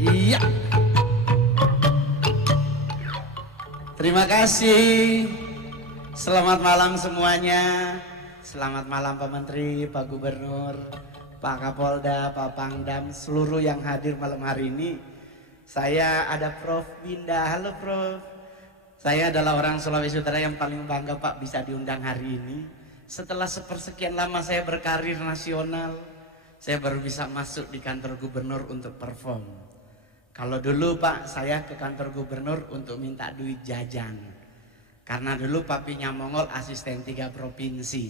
Iya. Terima kasih. Selamat malam semuanya. Selamat malam Pak Menteri, Pak Gubernur, Pak Kapolda, Pak Pangdam, seluruh yang hadir malam hari ini. Saya ada Prof Winda. Halo Prof. Saya adalah orang Sulawesi Utara yang paling bangga Pak bisa diundang hari ini. Setelah sepersekian lama saya berkarir nasional, saya baru bisa masuk di kantor gubernur untuk perform. Kalau dulu Pak, saya ke kantor gubernur untuk minta duit jajan. Karena dulu papinya Mongol asisten 3 provinsi.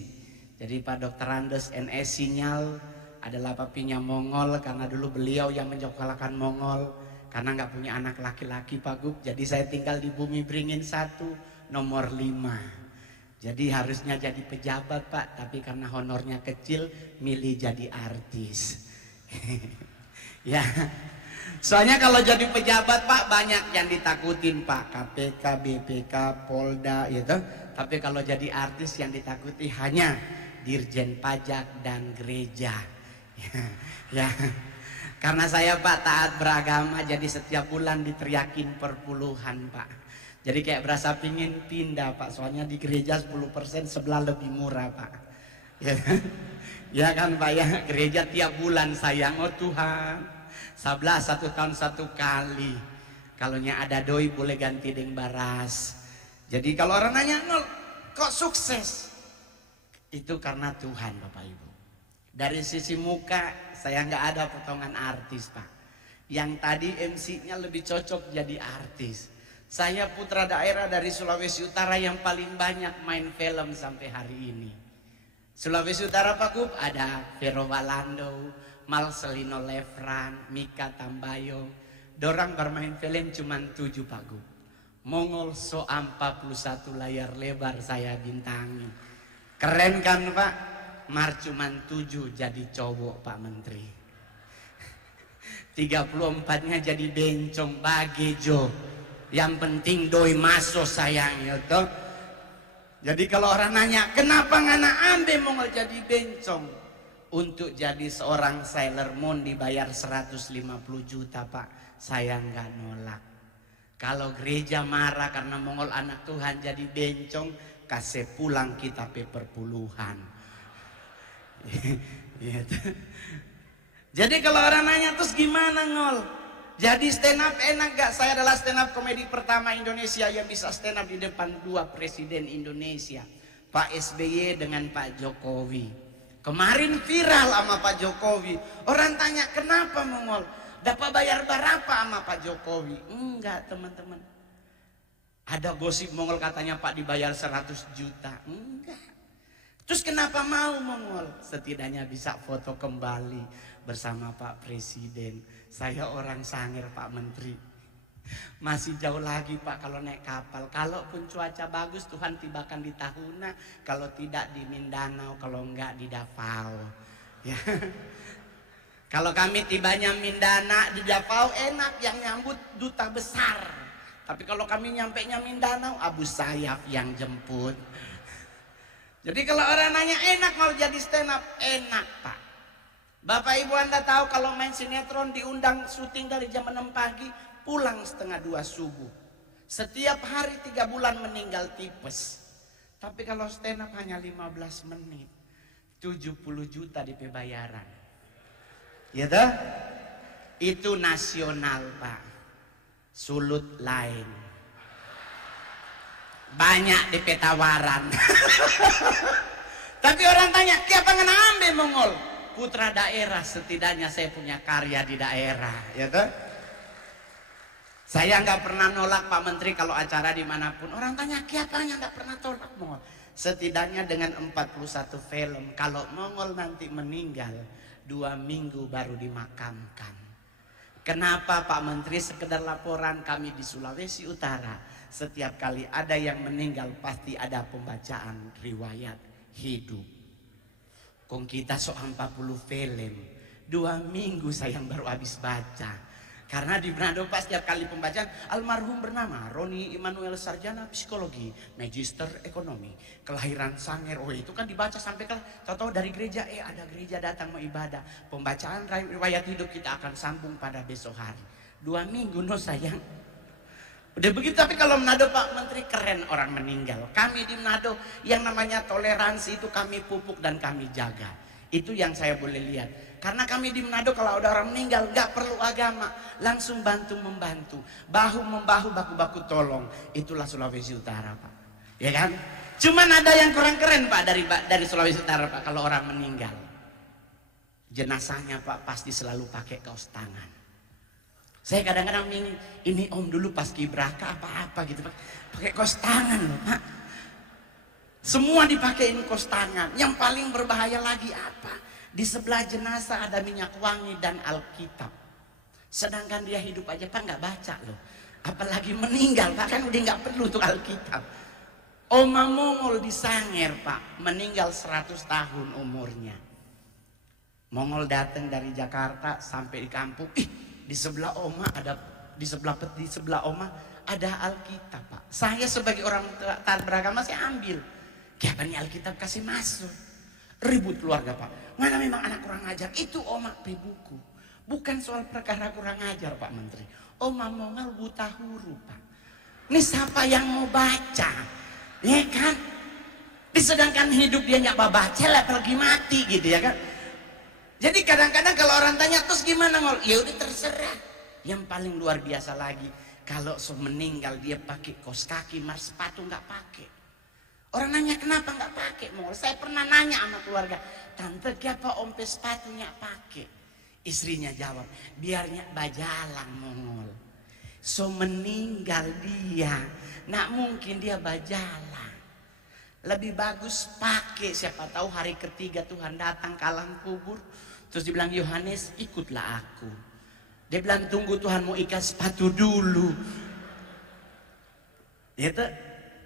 Jadi Pak Dr. Andes NS Sinyal adalah papinya Mongol karena dulu beliau yang menjokalkan Mongol. Karena nggak punya anak laki-laki Pak Gub. Jadi saya tinggal di Bumi Beringin 1 nomor 5. Jadi harusnya jadi pejabat Pak. Tapi karena honornya kecil milih jadi artis. Ya. Soalnya kalau jadi pejabat Pak banyak yang ditakutin Pak. KPK, BPK, Polda gitu. Tapi kalau jadi artis yang ditakuti hanya Dirjen Pajak dan gereja. Ya. Karena saya Pak taat beragama jadi setiap bulan diteriakin perpuluhan Pak. Jadi kayak berasa pingin pindah Pak. Soalnya di gereja 10% sebelah lebih murah Pak. Ya, ya kan Pak ya. Gereja tiap bulan sayang oh Tuhan. Sablah 1 tahun 1 kali. Kalonya ada doi boleh ganti deng baras. Jadi kalau orang nanya nol kok sukses? Itu karena Tuhan Bapak Ibu. Dari sisi muka saya nggak ada potongan artis Pak. Yang tadi MC-nya lebih cocok jadi artis. Saya putra daerah dari Sulawesi Utara yang paling banyak main film sampai hari ini. Sulawesi Utara Pak Gub ada Vero Walando, Marcelino Lefran, Mika Tambayong. Dorang bermain film cuman 7 Pak Gub. Mongol so 41 layar lebar saya bintangi. Keren kan Pak? Mar cuman 7 jadi cowok Pak Menteri. 34-nya jadi bencong bagejo. Yang penting doi masuk sayang itu. Jadi kalau orang nanya kenapa ngana ambe Mongol jadi bencong? Untuk jadi seorang Sailor Moon dibayar 150 juta Pak. Saya nggak nolak. Kalau gereja marah karena Mongol anak Tuhan jadi bencong, kasih pulang kita perpuluhan. Jadi kalau orang nanya terus gimana Ngol? Jadi stand up enak gak? Saya adalah stand up komedi pertama Indonesia yang bisa stand up di depan 2 presiden Indonesia, Pak SBY dengan Pak Jokowi. Kemarin viral sama Pak Jokowi. Orang tanya kenapa Mongol? Dapat bayar berapa sama Pak Jokowi? Enggak teman-teman. Ada gosip Mongol katanya Pak dibayar 100 juta. Enggak. Terus kenapa mau Mongol? Setidaknya bisa foto kembali bersama Pak Presiden. Saya orang Sangir Pak Menteri. Masih jauh lagi Pak kalau naik kapal. Kalaupun cuaca bagus Tuhan tibakan di Tahuna. Kalau tidak di Mindanao. Kalau enggak di Davao. Ya. Kalau kami tibanya Mindanao di Davao enak. Yang nyambut duta besar. Tapi kalau kami nyampenya Mindanao, Abu Sayyaf yang jemput. Jadi kalau orang nanya enak mau jadi stand up, enak Pak. Bapak Ibu Anda tahu kalau main sinetron diundang syuting dari jam 6 pagi, pulang setengah 2 subuh. Setiap hari 3 bulan meninggal tipes. Tapi kalau stand up hanya 15 menit, 70 juta DP bayaran. Ya toh? Itu nasional Pak. Sulut lain banyak DP tawaran. Tapi orang tanya kenapa ngana ambe Mongol? Putra daerah, setidaknya saya punya karya di daerah ya toh? Saya nggak pernah nolak Pak Menteri kalau acara dimanapun. Orang tanya kenapa nggak pernah tolak Mongol? Setidaknya dengan 41 film, kalau Mongol nanti meninggal 2 minggu baru dimakamkan. Kenapa Pak Menteri? Sekedar laporan kami di Sulawesi Utara. Setiap kali ada yang meninggal pasti ada pembacaan riwayat hidup. Kong kita so 40 film 2 minggu sayang baru habis baca. Karena di Manado Pak setiap kali pembacaan, almarhum bernama Roni Immanuel Sarjana Psikologi, Magister Ekonomi, kelahiran Sanger. Oh itu kan dibaca sampai ke, tahu-tahu dari gereja, ada gereja datang mau ibadah. Pembacaan riwayat hidup kita akan sambung pada besok hari. 2 minggu no sayang. Udah begitu, tapi kalau Manado Pak Menteri keren orang meninggal. Kami di Manado yang namanya toleransi itu kami pupuk dan kami jaga. Itu yang saya boleh lihat. Karena kami di Manado kalau ada orang meninggal nggak perlu agama, langsung bantu membantu, bahu membahu, baku-baku tolong. Itulah Sulawesi Utara Pak. Ya kan? Cuman ada yang kurang keren Pak dari Sulawesi Utara Pak. Kalau orang meninggal, jenazahnya Pak pasti selalu pakai kaos tangan. Saya kadang-kadang ini om dulu pas kibraka apa-apa gitu Pak, pakai kaos tangan loh Pak. Semua dipakein kaos tangan. Yang paling berbahaya lagi apa? Di sebelah jenazah ada minyak wangi dan Alkitab. Sedangkan dia hidup aja Pak nggak baca loh. Apalagi meninggal Pak, kan udah nggak perlu untuk Alkitab. Oma Mongol di Sanger Pak, meninggal 100 tahun umurnya. Mongol datang dari Jakarta sampai di kampung. Di sebelah Oma ada di sebelah Oma ada Alkitab Pak. Saya sebagai orang taat beragama saya ambil. Kapan nih Alkitab kasih masuk? Ribut keluarga Pak. Mana memang anak kurang ajar? Itu Oma buku. Bukan soal perkara kurang ajar Pak Menteri. Oma Mongol buta huruf Pak. Ini siapa yang mau baca? Ya kan? Disedangkan hidup dia nggak baca, apalagi mati gitu ya kan? Jadi kadang-kadang kalau orang tanya terus gimana Ngol? Ya udah terserah. Yang paling luar biasa lagi kalau meninggal dia pakai kaos kaki, mas sepatu nggak pakai. Orang nanya kenapa nggak pakai Ngol? Saya pernah nanya sama keluarga, tante kenapa ompe sepatunya pakai? Istrinya jawab, biarnya bajalang Mongol. Meninggal dia, nak mungkin dia bajalang. Lebih bagus pakai, siapa tahu hari ketiga Tuhan datang ke alam kubur. Terus dibilang Yohanes ikutlah aku. Dia bilang tunggu Tuhan mau ikat sepatu dulu. Gitu.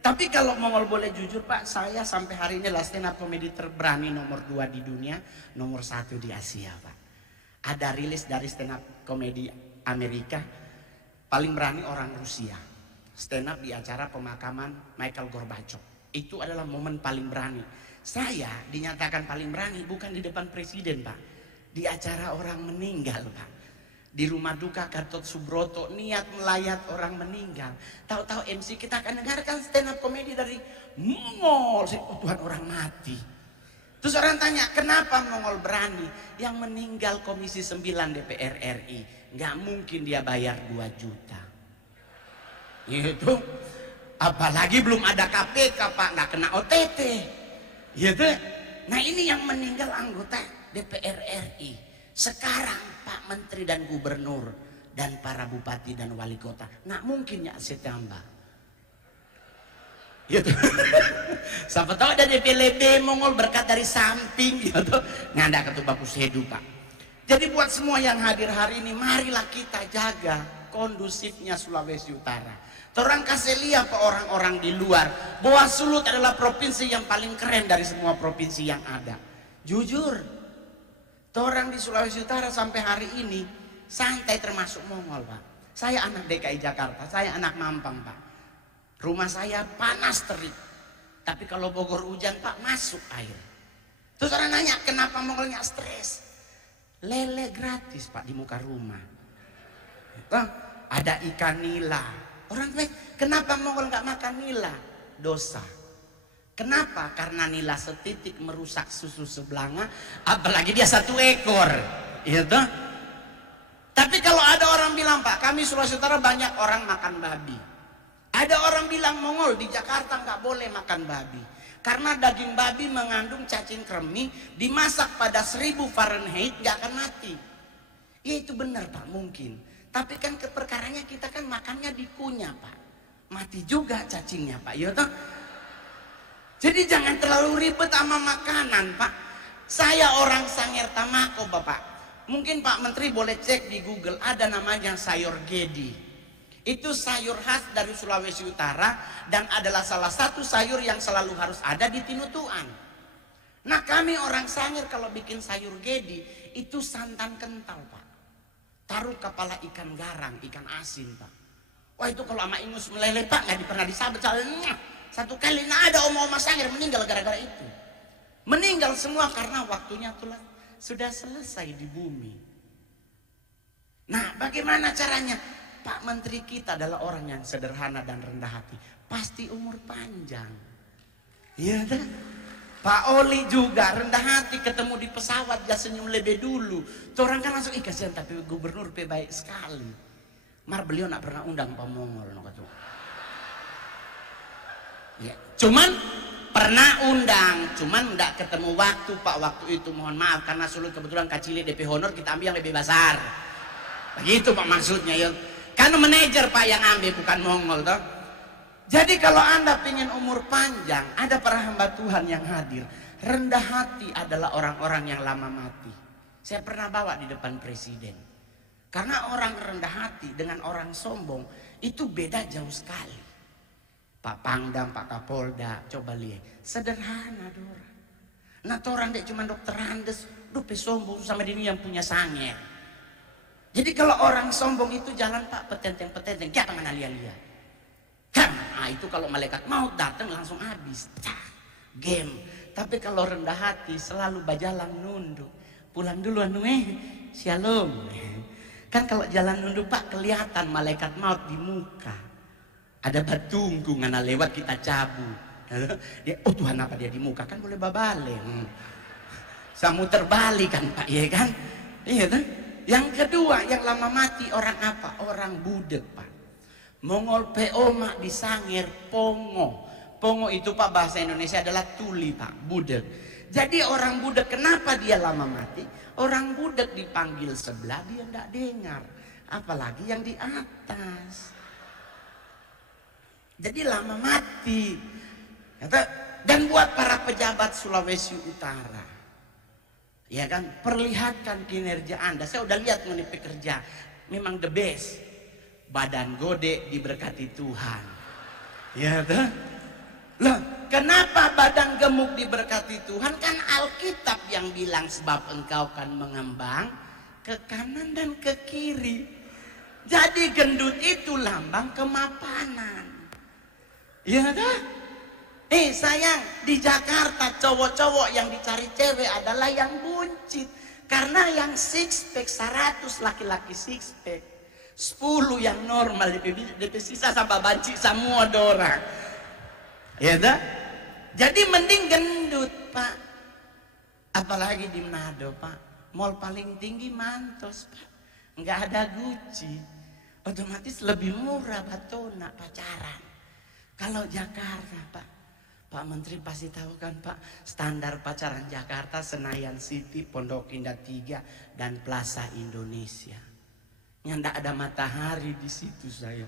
Tapi kalau Mongol boleh jujur Pak, saya sampai hari ini lah stand up komedi terberani nomor 2 di dunia, nomor 1 di Asia Pak. Ada rilis dari stand up komedi Amerika, paling berani orang Rusia. Stand up di acara pemakaman Michael Gorbachev. Itu adalah momen paling berani. Saya dinyatakan paling berani bukan di depan presiden Pak. Di acara orang meninggal Pak. Di rumah duka Gatot Subroto, niat melayat orang meninggal. Tahu-tahu MC kita akan dengarkan stand up komedi dari Mongol. Oh Tuhan, orang mati. Terus orang tanya kenapa Mongol berani? Yang meninggal Komisi 9 DPR RI, nggak mungkin dia bayar 2 juta. Gitu. Apalagi belum ada KPK Pak, nggak kena OTT. Gitu. Nah ini yang meninggal anggota DPR RI. Sekarang Pak Menteri dan Gubernur dan para bupati dan wali kota nggak mungkin ya setambah. Gitu. Siapa tahu ada DPLB Mongol berkat dari samping gitu. Nggak ada ketua Pusedu Pak. Jadi buat semua yang hadir hari ini, marilah kita jaga kondusifnya Sulawesi Utara. Orang kasih lihat ke orang-orang di luar bahwa Sulut adalah provinsi yang paling keren dari semua provinsi yang ada. Jujur, orang di Sulawesi Utara sampai hari ini santai termasuk Mongol Pak. Saya anak DKI Jakarta, saya anak Mampang Pak. Rumah saya panas terik, tapi kalau Bogor hujan Pak masuk air. Terus orang nanya kenapa Mongolnya stres? Lele gratis Pak di muka rumah. Ada ikan nila. Orang bilang, kenapa Mongol nggak makan nila? Dosa. Kenapa? Karena nila setitik merusak susu sebelanga, apalagi dia 1 ekor. Gitu. Tapi kalau ada orang bilang Pak, kami Sulawesi Utara banyak orang makan babi. Ada orang bilang Mongol di Jakarta nggak boleh makan babi. Karena daging babi mengandung cacing kremi, dimasak pada 1000 Fahrenheit nggak akan mati. Ya itu benar Pak, mungkin. Tapi kan keperkaranya kita kan makannya dikunyah Pak. Mati juga cacingnya Pak. Ya toh? Jadi jangan terlalu ribet sama makanan Pak. Saya orang Sanger Tamako Bapak. Mungkin Pak Menteri boleh cek di Google, ada namanya sayur gedi. Itu sayur khas dari Sulawesi Utara dan adalah salah satu sayur yang selalu harus ada di Tinutuan. Nah kami orang Sanger kalau bikin sayur gedi itu santan kental Pak. taruh kepala ikan garang, ikan asin Pak. Wah itu kalau sama ingus meleleh Pak, nggak pernah disabet. Satu kali nah ada oma-oma Sangir meninggal gara-gara itu. Meninggal semua karena waktunya telah sudah selesai di bumi. Nah bagaimana caranya? Pak Menteri kita adalah orang yang sederhana dan rendah hati, pasti umur panjang. Iya dah. Pak Oli juga rendah hati, ketemu di pesawat dia senyum lebih dulu. Tuh orang kan langsung kasihan, tapi gubernur baik sekali. Mar beliau nak pernah undang Pak Mongol no kata. Ya, cuman pernah undang, cuman enggak ketemu waktu Pak waktu itu, mohon maaf karena sulit kebetulan kacili DP honor kita ambil yang lebih besar. Begitu Pak maksudnya ya. Karena manajer Pak yang ambil bukan Mongol toh. Jadi kalau Anda ingin umur panjang, ada para hamba Tuhan yang hadir. Rendah hati adalah orang-orang yang lama mati. Saya pernah bawa di depan presiden. Karena orang rendah hati dengan orang sombong itu beda jauh sekali. Pak Pangdam, Pak Kapolda, coba lihat. Sederhana dorang. Nah orang dia cuma dokter Andes, dupe sombong sama dini yang punya Sangir. Jadi kalau orang sombong itu jangan Pak petenteng-petenteng, jangan tangan alia-alia. Nah itu kalau malaikat maut datang langsung habis. Game. Tapi kalau rendah hati selalu berjalan nunduk. Pulang duluan shalom. Kan kalau jalan nunduk Pak kelihatan malaikat maut di muka. Ada batungku ngana lewat kita cabut. Dia, oh Tuhan apa dia di muka kan boleh babale. Samu terbalik kan Pak, iya kan? Iya kan? Yang kedua yang lama mati orang apa? Orang budek Pak. Mongol PO mak di Sangir Pongo. Pongo itu Pak bahasa Indonesia adalah tuli Pak, budek. Jadi orang budek kenapa dia lama mati? Orang budek dipanggil sebelah dia tidak dengar, apalagi yang di atas. Jadi lama mati. Dan buat para pejabat Sulawesi Utara, ya kan, perlihatkan kinerja Anda. Saya udah lihat mengenai pekerja, memang the best. Badan gede diberkati Tuhan. Ya dah. Loh, kenapa badan gemuk diberkati Tuhan? Kan Alkitab yang bilang sebab engkau kan mengembang ke kanan dan ke kiri. Jadi gendut itu lambang kemapanan. Ya dah. Sayang, di Jakarta cowok-cowok yang dicari cewek adalah yang buncit. Karena yang six pack 100 laki-laki six pack. 10 yang normal DP sisa sama banci semua dorang. Ya dah. Jadi mending gendut Pak. Apalagi di Manado Pak. Mall paling tinggi Mantos Pak. Enggak ada Gucci. Otomatis lebih murah batona pacaran. Kalau Jakarta Pak. Pak Menteri pasti tahu kan Pak. Standar pacaran Jakarta Senayan City, Pondok Indah 3 dan Plaza Indonesia. Yang tidak ada matahari di situ saya.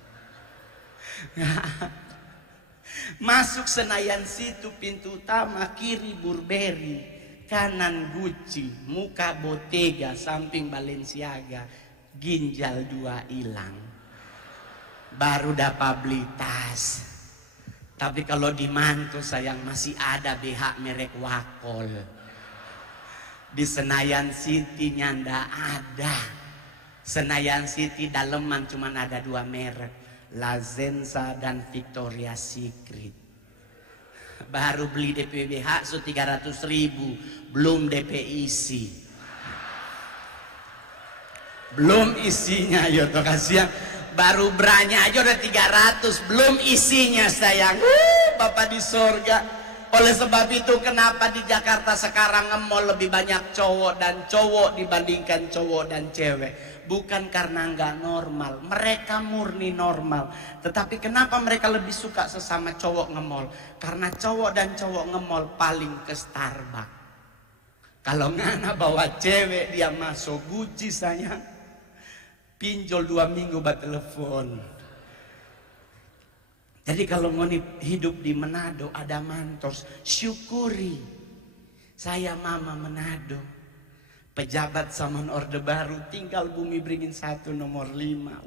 Masuk Senayan situ pintu utama, kiri Burberry, kanan Gucci, muka Bottega, samping Balenciaga, ginjal 2 hilang. Baru dapat beli tas. Tapi kalau di Manto sayang masih ada BH merek Wakol. Di Senayan City nyanda ada. Senayan City daleman cuma ada 2 merek, La Zenza dan Victoria's Secret. Baru beli DP BH 300.000, belum DP isi. Belum isinya ya toh kasihan. Baru branya aja udah 300, belum isinya sayang. Bapak di sorga. Oleh sebab itu kenapa di Jakarta sekarang nge-mall lebih banyak cowok dan cowok dibandingkan cowok dan cewek. Bukan karena nggak normal, mereka murni normal. Tetapi kenapa mereka lebih suka sesama cowok nge-mall? Karena cowok dan cowok nge-mall paling ke Starbucks. Kalau ngana bawa cewek dia masuk Gucci sayang. Pinjol 2 minggu buat telepon. Jadi kalau ngoni hidup di Manado ada Mantos, syukuri. Saya mama Manado. Pejabat zaman Orde Baru tinggal Bumi Beringin 1 nomor 5.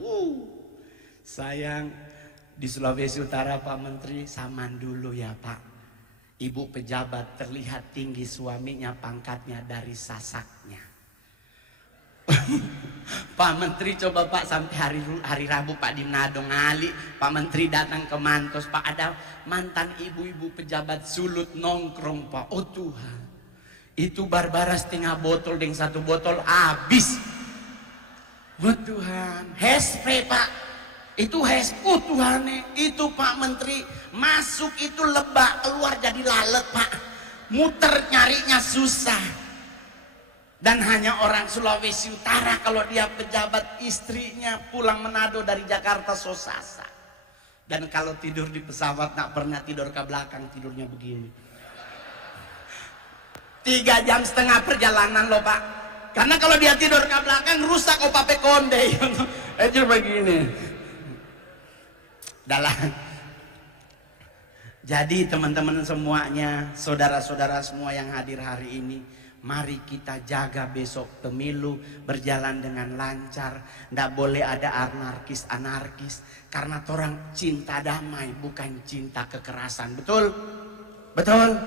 Sayang di Sulawesi Utara Pak Menteri saman dulu ya Pak. Ibu pejabat terlihat tinggi suaminya pangkatnya dari sasaknya. Pak Menteri coba Pak sampai hari Rabu Pak di Manado ngali, Pak Menteri datang ke Mantos Pak, ada mantan ibu-ibu pejabat Sulut nongkrong Pak. Oh Tuhan, itu Barbara setengah botol dengan satu botol habis. Oh Tuhan, hairspray Pak, itu oh Tuhan, itu Pak Menteri masuk itu lebak, keluar jadi lalat Pak, muter nyarinya susah. Dan hanya orang Sulawesi Utara kalau dia pejabat, istrinya pulang Manado dari Jakarta sosasa. Dan kalau tidur di pesawat tak pernah tidur ke belakang, tidurnya begini. 3,5 jam perjalanan loh Pak. Karena kalau dia tidur ke belakang rusak pape konde. Itu begini. Dalam. Jadi teman-teman semuanya, saudara-saudara semua yang hadir hari ini, mari kita jaga besok pemilu berjalan dengan lancar. Tidak boleh ada anarkis. Karena orang cinta damai, bukan cinta kekerasan. Betul? Betul?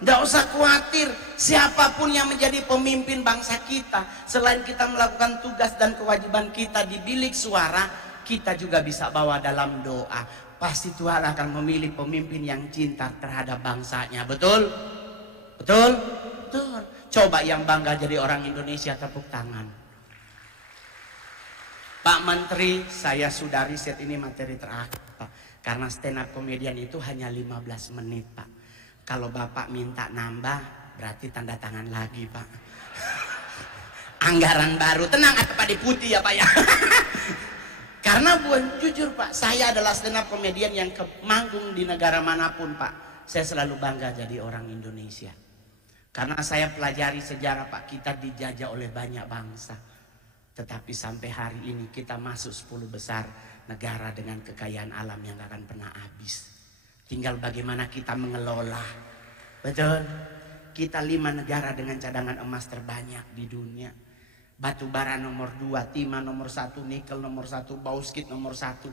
Tidak usah khawatir. Siapapun yang menjadi pemimpin bangsa kita, selain kita melakukan tugas dan kewajiban kita di bilik suara, kita juga bisa bawa dalam doa. Pasti Tuhan akan memilih pemimpin yang cinta terhadap bangsanya. Betul? Betul? Betul. Coba yang bangga jadi orang Indonesia, tepuk tangan. Pak Menteri, saya sudah riset ini materi terakhir Pak. Karena stand up komedian itu hanya 15 menit Pak. Kalau Bapak minta nambah, berarti tanda tangan lagi Pak. Anggaran baru, tenang atau Pak Deputi ya Pak ya. Karena jujur Pak, saya adalah stand up komedian yang manggung di negara manapun Pak. Saya selalu bangga jadi orang Indonesia. Karena saya pelajari sejarah Pak, kita dijajah oleh banyak bangsa. Tetapi sampai hari ini kita masuk 10 besar negara dengan kekayaan alam yang gak akan pernah habis. Tinggal bagaimana kita mengelola. Betul? Kita 5 negara dengan cadangan emas terbanyak di dunia. Batu bara nomor 2, timah nomor 1, nikel nomor 1, bauxit nomor 1.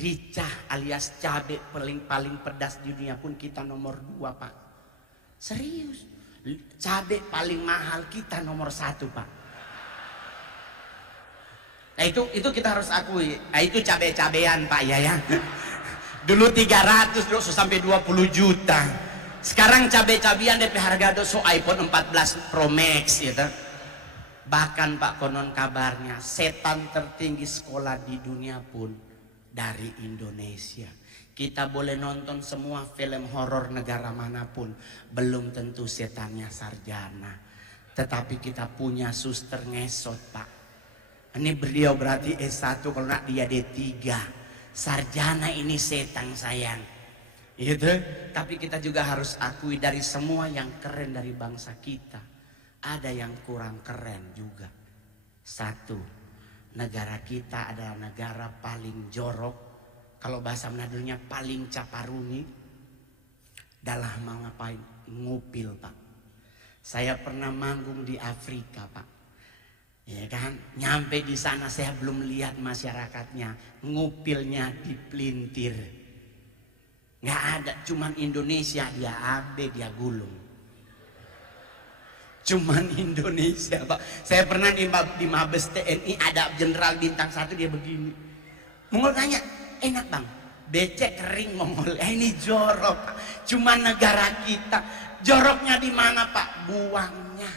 Ricah alias cabai paling pedas di dunia pun kita nomor 2 Pak. Serius. Cabai paling mahal kita nomor 1 Pak. Nah itu kita harus akui. Nah itu cabai-cabean Pak ya. Dulu 300 dulu sampai 20 juta. Sekarang cabai-cabean DP harga doso iPhone 14 Pro Max gitu. Bahkan Pak konon kabarnya setan tertinggi sekolah di dunia pun dari Indonesia. Kita boleh nonton semua film horor negara manapun, belum tentu setannya sarjana. Tetapi kita punya suster ngesot Pak. Ini beliau berarti S1, kalau nak dia D3. Sarjana ini setan sayang. Gitu. Tapi kita juga harus akui dari semua yang keren dari bangsa kita, ada yang kurang keren juga. 1, negara kita adalah negara paling jorok. Kalau bahasa Manadonya paling caparungi. Dalah ngapain? Ngupil Pak. Saya pernah manggung di Afrika Pak. Ya kan? Nyampe di sana saya belum lihat masyarakatnya. Ngupilnya di pelintir. Nggak ada, cuman Indonesia dia abe, dia gulung. Cuman Indonesia Pak. Saya pernah di Mabes TNI ada jenderal bintang 1 dia begini. Mongol tanya, enak Bang, becek kering Mongol. Ini jorok Pak. Cuma negara kita. Joroknya di mana Pak? Buangnya.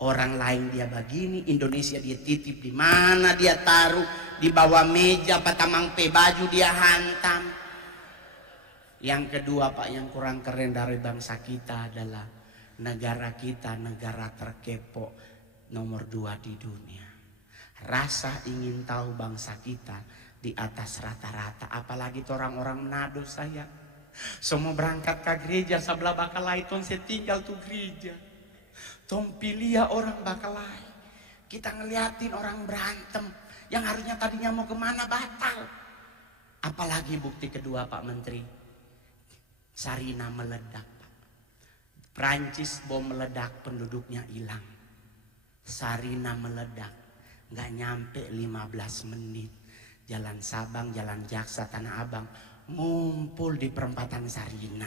Orang lain dia begini, Indonesia dia titip di mana dia taruh, di bawah meja, patamang baju dia hantam. Yang kedua Pak, yang kurang keren dari bangsa kita adalah negara kita negara terkepo nomor 2 di dunia. Rasa ingin tahu bangsa kita di atas rata-rata. Apalagi orang-orang Manado saya. Semua berangkat ke gereja sebelah Bakalai ton saya tinggal tuh gereja. Tompilia orang Bakalai. Kita ngeliatin orang berantem yang harusnya tadinya mau kemana batal. Apalagi bukti kedua Pak Menteri, Sarina meledak Pak. Prancis bom meledak, penduduknya hilang. Sarina meledak, nggak nyampe 15 menit. Jalan Sabang, Jalan Jaksa, Tanah Abang ngumpul di perempatan Sarina.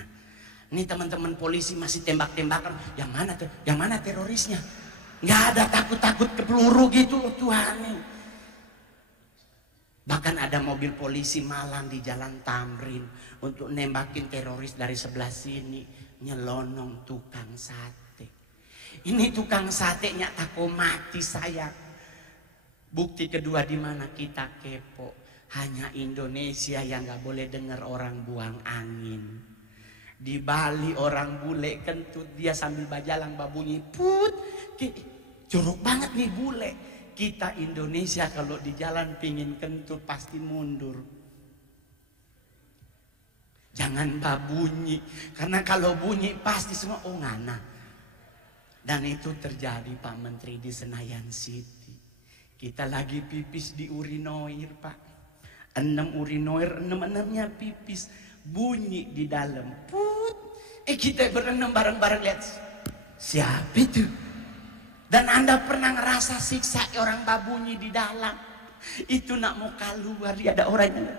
Ini teman-teman polisi masih tembak-tembakan. Yang mana terorisnya? Nggak ada takut-takut ke peluru gitu loh Tuhan nih. Bahkan ada mobil polisi malam di Jalan Tamrin untuk nembakin teroris dari sebelah sini, nyelonong tukang sate. Ini tukang satenya tako mati sayang. Bukti kedua di mana kita kepo. Hanya Indonesia yang nggak boleh dengar orang buang angin. Di Bali orang bule kentut, dia sambil bajalang babunyi put. Jorok banget nih bule. Kita Indonesia kalau di jalan pingin kentut pasti mundur. Jangan babunyi, karena kalau bunyi pasti semua oh ngana. Dan itu terjadi Pak Menteri di Senayan City. Kita lagi pipis di urinoir Pak. 6 urinoir, 6-6-nya pipis. Bunyi di dalam. Put. Kita berenam bareng-bareng lihat. Siapa itu? Dan Anda pernah ngerasa siksa orang babunyi di dalam. Itu nak mau keluar, ada orangnya.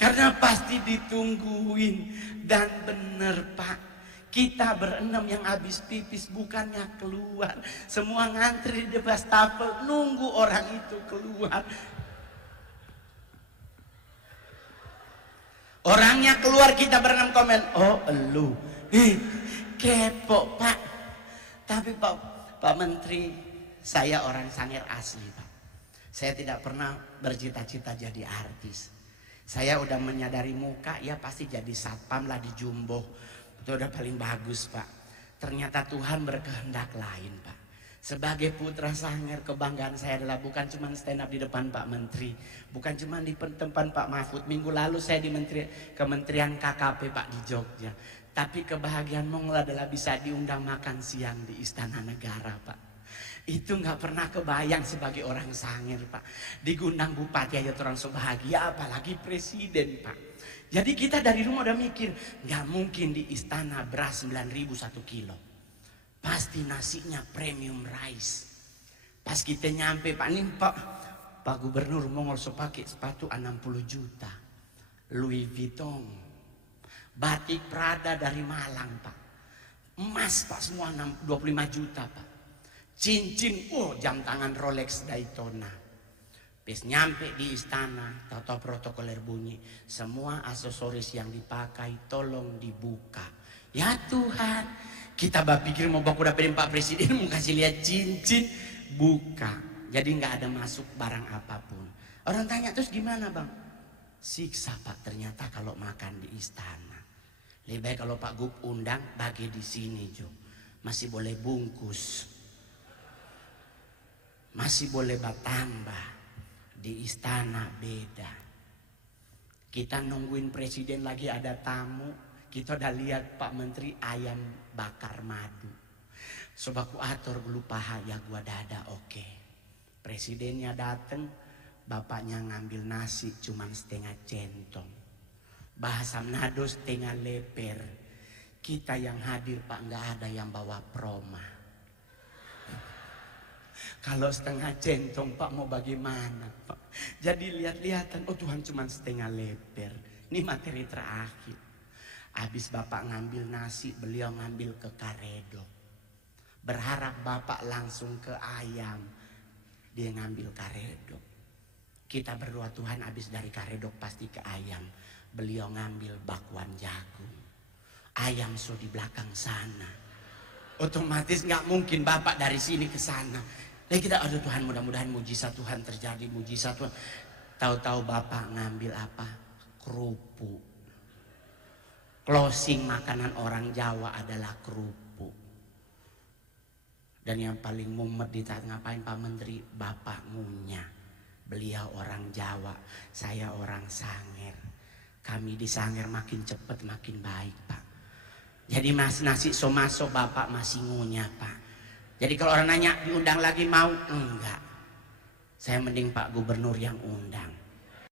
Karena pasti ditungguin. Dan bener Pak, kita berenam yang habis pipis bukannya keluar. Semua ngantri di wastafel nunggu orang itu keluar. Orangnya keluar, kita berenam komen, oh elu. Kepo Pak. Tapi Pak Menteri, saya orang Sangir asli Pak. Saya tidak pernah bercita-cita jadi artis. Saya udah menyadari muka ya pasti jadi satpam lah di Jumbo. Itu udah paling bagus Pak. Ternyata Tuhan berkehendak lain Pak. Sebagai putra Sangir, kebanggaan saya adalah bukan cuma stand up di depan Pak Menteri. Bukan cuma di depan Pak Mahfud. Minggu lalu saya di Kementerian KKP Pak di Jogja. Tapi kebahagiaan Mongol adalah bisa diundang makan siang di Istana Negara Pak. Itu nggak pernah kebayang sebagai orang Sangir Pak. Digundang bupati aja orang so bahagia, apalagi presiden Pak. Jadi kita dari rumah udah mikir, nggak mungkin di istana beras 9.000 1 kilo. Pasti nasinya premium rice. Pas kita nyampe Pak nih Pak Gubernur Mongol so pakai sepatu 60 juta. Louis Vuitton. Batik Prada dari Malang Pak. Emas Pak semua 25 juta Pak. Cincin, jam tangan Rolex Daytona. Pas nyampe di istana, tahu protokoler bunyi. Semua aksesoris yang dipakai tolong dibuka. Ya Tuhan, kita pikir mau baku dapetin Pak Presiden mau kasih lihat cincin, buka. Jadi nggak ada masuk barang apapun. Orang tanya terus gimana Bang? Siksa Pak ternyata kalau makan di istana. Lebih baik kalau Pak Gub undang bagi di sini Jo. Masih boleh bungkus. Masih boleh bertambah. Di istana beda. Kita nungguin presiden lagi ada tamu. Kita udah lihat Pak Menteri ayam bakar madu. Sobaku atur bulu paha ya gua dada oke. Presidennya dateng. Bapaknya ngambil nasi cuman setengah centong. Bahasa Manado setengah leper. Kita yang hadir Pak nggak ada yang bawa proma. Kalau setengah centong Pak mau bagaimana Pak? Jadi lihat-lihatan, oh Tuhan cuma setengah leper. Ini materi terakhir. Habis Bapak ngambil nasi, beliau ngambil ke karedok. Berharap Bapak langsung ke ayam. Dia ngambil karedok. Kita berdoa Tuhan habis dari karedok pasti ke ayam. Beliau ngambil bakwan jagung. Ayam so di belakang sana. Otomatis nggak mungkin Bapak dari sini ke sana. Lalu kita aduh Tuhan mudah-mudahan mujizat Tuhan terjadi, mujizat Tuhan. Tahu-tahu Bapak ngambil apa? Kerupuk. Closing makanan orang Jawa adalah kerupuk. Dan yang paling mumet ditanya ngapain Pak Menteri? Bapak ngunyah. Beliau orang Jawa, saya orang Sangir. Kami di Sangir makin cepat makin baik Pak. Jadi nasi so masuk Bapak masih ngunyah Pak. Jadi kalau orang nanya diundang lagi mau? Enggak. Saya mending Pak Gubernur yang undang.